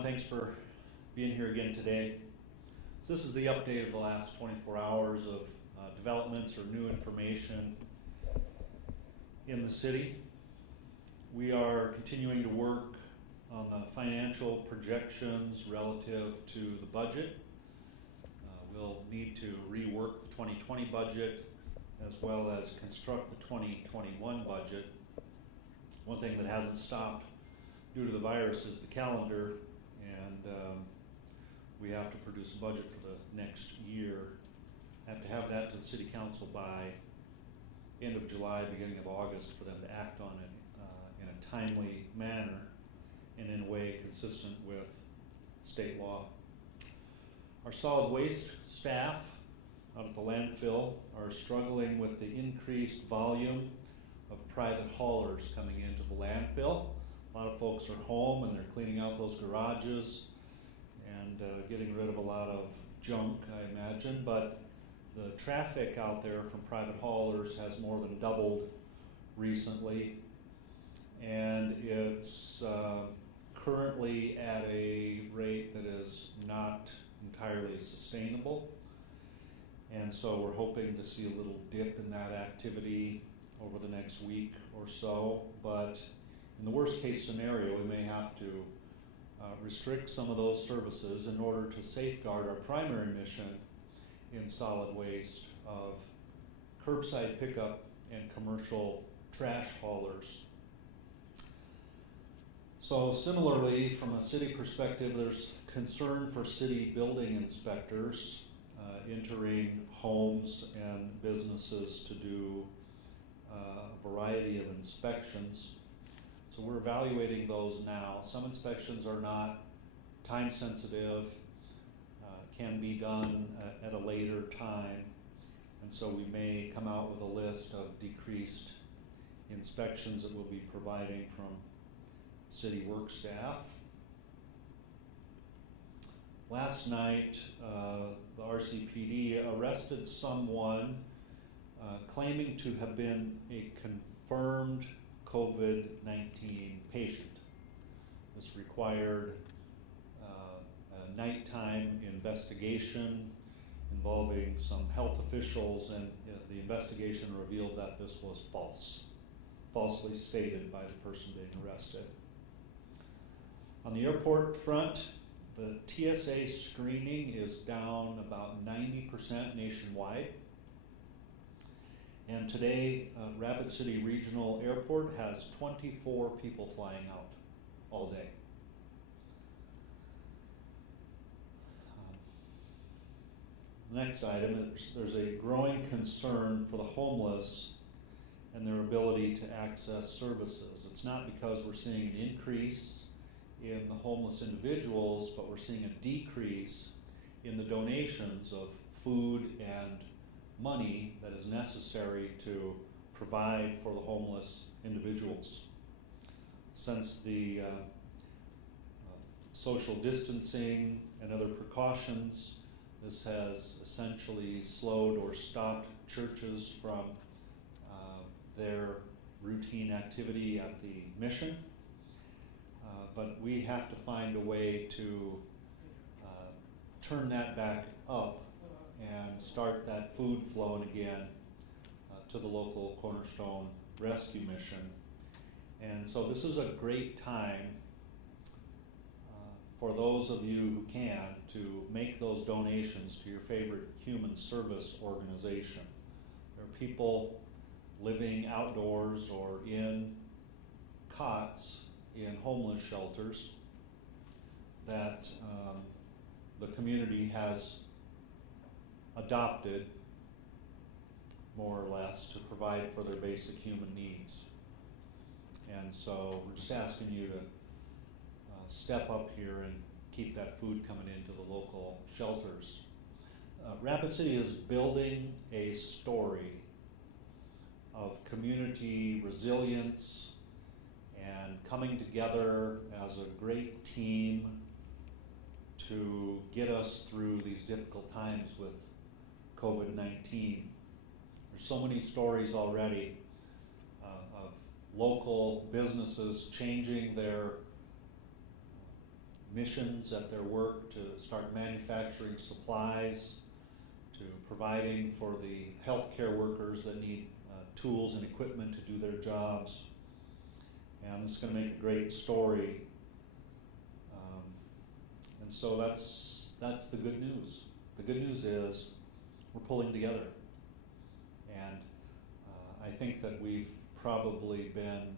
everyone. Thanks for being here again today. So this is the update of the last 24 hours of developments or new information in the city. We are continuing to work on the financial projections relative to the budget. We'll need to rework the 2020 budget as well as construct the 2021 budget. One thing that hasn't stopped due to the virus is the calendar, and we have to produce a budget for the next year. Have to have that to the City Council by end of July, beginning of August, for them to act on it in a timely manner and in a way consistent with state law. Our solid waste staff out at the landfill are struggling with the increased volume of private haulers coming into the landfill. A lot of folks are home and they're cleaning out those garages and getting rid of a lot of junk, I imagine, but the traffic out there from private haulers has more than doubled recently, and it's currently at a rate that is not entirely sustainable. And so we're hoping to see a little dip in that activity over the next week or so, but in the worst case scenario, we may have to restrict some of those services in order to safeguard our primary mission in solid waste of curbside pickup and commercial trash haulers. So similarly, from a city perspective, there's concern for city building inspectors entering homes and businesses to do a variety of inspections. So we're evaluating those now. Some inspections are not time sensitive, can be done at a later time, and so we may come out with a list of decreased inspections that we'll be providing from city work staff. Last night, the RCPD arrested someone claiming to have been a confirmed COVID-19 patient. This required a nighttime investigation involving some health officials, and the investigation revealed that this was falsely stated by the person being arrested. On the airport front, the TSA screening is down about 90% nationwide. And today, Rapid City Regional Airport has 24 people flying out all day. Next item, there's a growing concern for the homeless and their ability to access services. It's not because we're seeing an increase in the homeless individuals, but we're seeing a decrease in the donations of food and money that is necessary to provide for the homeless individuals. Since the social distancing and other precautions, this has essentially slowed or stopped churches from their routine activity at the mission. But we have to find a way to turn that back up and start that food flowing again to the local Cornerstone Rescue Mission. And so this is a great time for those of you who can to make those donations to your favorite human service organization. There are people living outdoors or in cots in homeless shelters that the community has adopted, more or less, to provide for their basic human needs. And so we're just asking you to step up here and keep that food coming into the local shelters. Rapid City is building a story of community resilience and coming together as a great team to get us through these difficult times with COVID-19. There's so many stories already of local businesses changing their missions at their work, to start manufacturing supplies, to providing for the healthcare workers that need tools and equipment to do their jobs. And this is going to make a great story. And so that's the good news. The good news is we're pulling together. And I think that we've probably been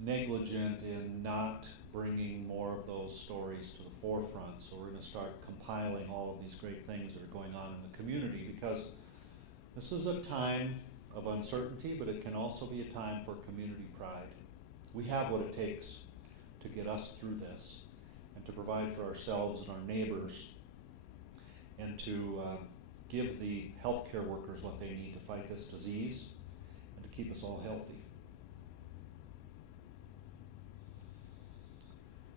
negligent in not bringing more of those stories to the forefront. So we're going to start compiling all of these great things that are going on in the community, because this is a time of uncertainty, but it can also be a time for community pride. We have what it takes to get us through this and to provide for ourselves and our neighbors, and to give the healthcare workers what they need to fight this disease and to keep us all healthy.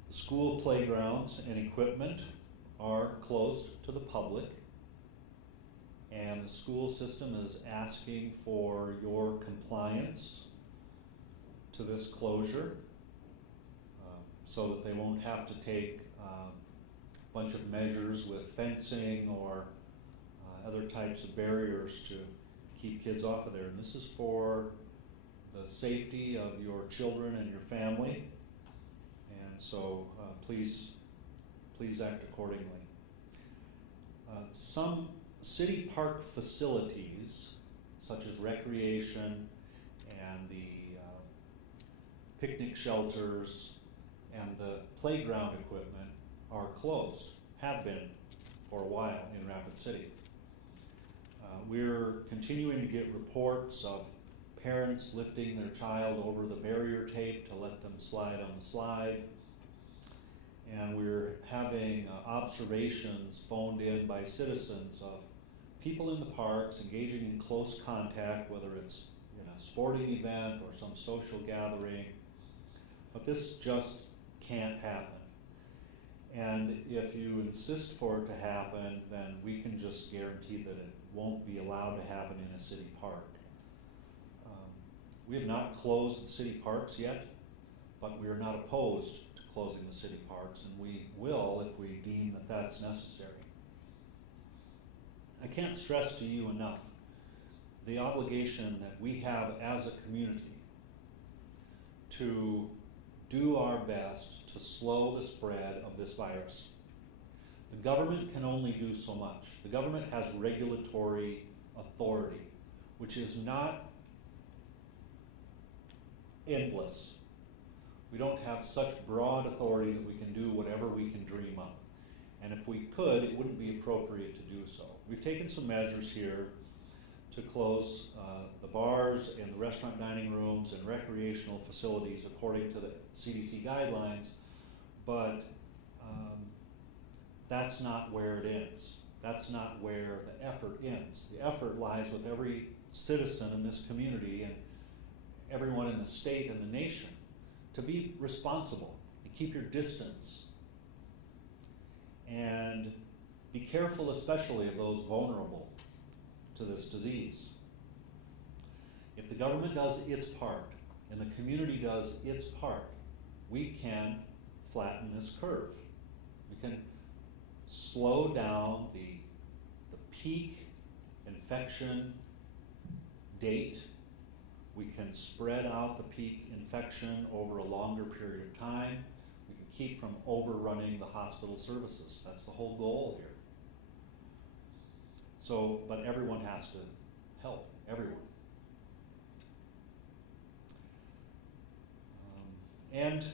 The school playgrounds and equipment are closed to the public, and the school system is asking for your compliance to this closure, so that they won't have to take a bunch of measures with fencing or other types of barriers to keep kids off of there. And this is for the safety of your children and your family. And so please act accordingly. Some city park facilities, such as recreation and the picnic shelters and the playground equipment, are closed, have been for a while in Rapid City. We're continuing to get reports of parents lifting their child over the barrier tape to let them slide on the slide. And we're having observations phoned in by citizens of people in the parks engaging in close contact, whether it's in a sporting event or some social gathering. But this just can't happen. And if you insist for it to happen, then we can just guarantee that it won't be allowed to happen in a city park. We have not closed the city parks yet, but we are not opposed to closing the city parks, and we will if we deem that that's necessary. I can't stress to you enough the obligation that we have as a community to do our best to slow the spread of this virus. The government can only do so much. The government has regulatory authority, which is not endless. We don't have such broad authority that we can do whatever we can dream up. And if we could, it wouldn't be appropriate to do so. We've taken some measures here to close the bars and the restaurant dining rooms and recreational facilities according to the CDC guidelines, but that's not where it ends. That's not where the effort ends. The effort lies with every citizen in this community and everyone in the state and the nation to be responsible and keep your distance and be careful, especially of those vulnerable to this disease. If the government does its part and the community does its part, we can flatten this curve. We can slow down the peak infection date. We can spread out the peak infection over a longer period of time. We can keep from overrunning the hospital services. That's the whole goal here. So, but everyone has to help, everyone. And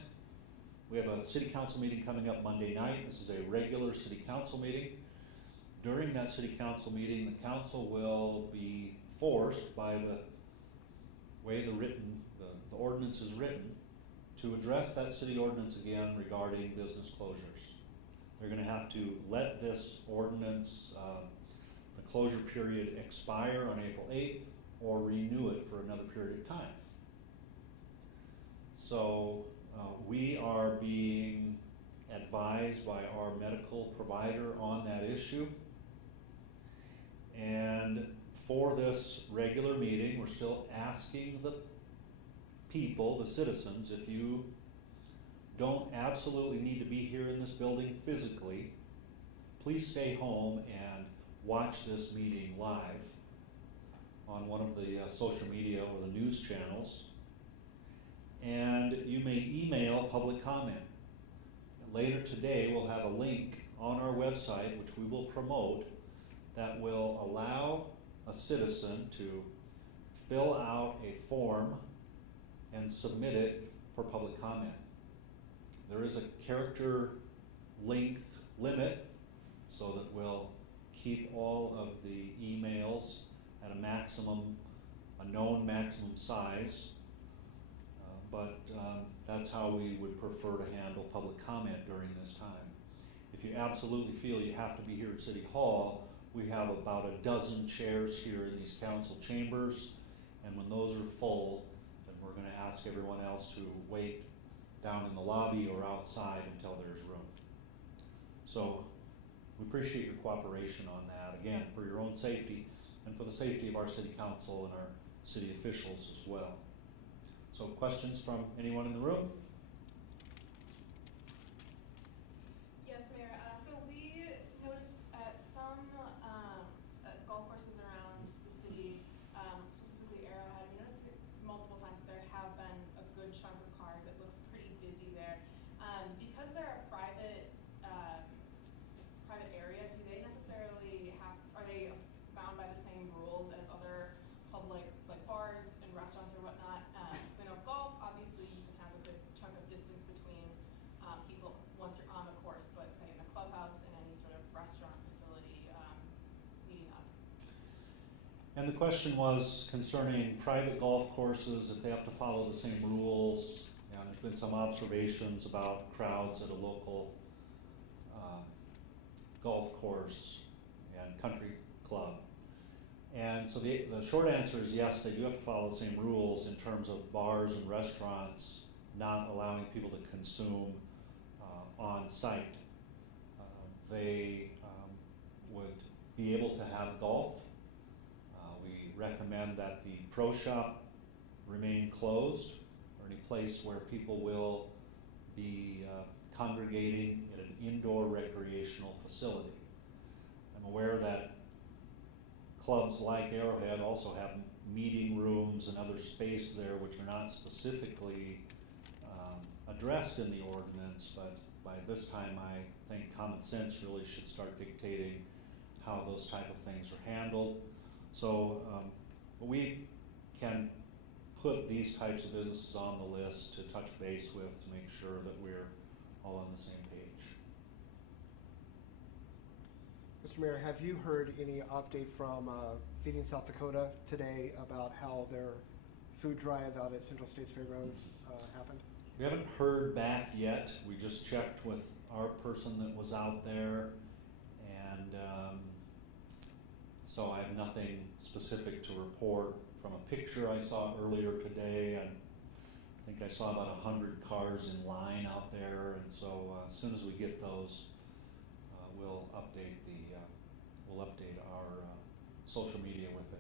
we have a city council meeting coming up Monday night. This is a regular city council meeting. During that city council meeting, the council will be forced by the way the ordinance is written to address that city ordinance again regarding business closures. They're going to have to let this ordinance, the closure period, expire on April 8th or renew it for another period of time. So we are being advised by our medical provider on that issue. And for this regular meeting, we're still asking the people, the citizens, if you don't absolutely need to be here in this building physically, please stay home and watch this meeting live on one of the social media or the news channels. And you may email public comment. Later today, we'll have a link on our website, which we will promote, that will allow a citizen to fill out a form and submit it for public comment. There is a character length limit, so that we'll keep all of the emails at a known maximum size. But that's how we would prefer to handle public comment during this time. If you absolutely feel you have to be here at City Hall, we have about a dozen chairs here in these council chambers, and when those are full, then we're going to ask everyone else to wait down in the lobby or outside until there's room. So we appreciate your cooperation on that, again, for your own safety and for the safety of our city council and our city officials as well. So questions from anyone in the room? Yes, Mayor. So we noticed at some golf courses around the city, specifically Arrowhead, we noticed multiple times that there have been a good chunk of cars. It looks pretty busy there. Because they're a private area, do they necessarily are they bound by the same rules as other public, like bars and restaurants or whatnot? I know golf, obviously you can have a good chunk of distance between people once you're on the course, but say in the clubhouse and any sort of restaurant facility meeting up. And the question was concerning private golf courses, if they have to follow the same rules. There's been some observations about crowds at a local golf course and country club. And so the short answer is yes, they do have to follow the same rules in terms of bars and restaurants not allowing people to consume on site. They would be able to have golf. We recommend that the pro shop remain closed, or any place where people will be congregating at an indoor recreational facility. I'm aware that clubs like Arrowhead also have meeting rooms and other space there which are not specifically addressed in the ordinance, but by this time I think common sense really should start dictating how those type of things are handled. So we can put these types of businesses on the list to touch base with to make sure that we're all on the same page. Mr. Mayor, have you heard any update from Feeding South Dakota today about how their food drive out at Central States Fairgrounds happened? We haven't heard back yet. We just checked with our person that was out there, and so I have nothing specific to report. From a picture I saw earlier today, and I think I saw about 100 cars in line out there, and so as soon as we get those, we'll update our social media with it.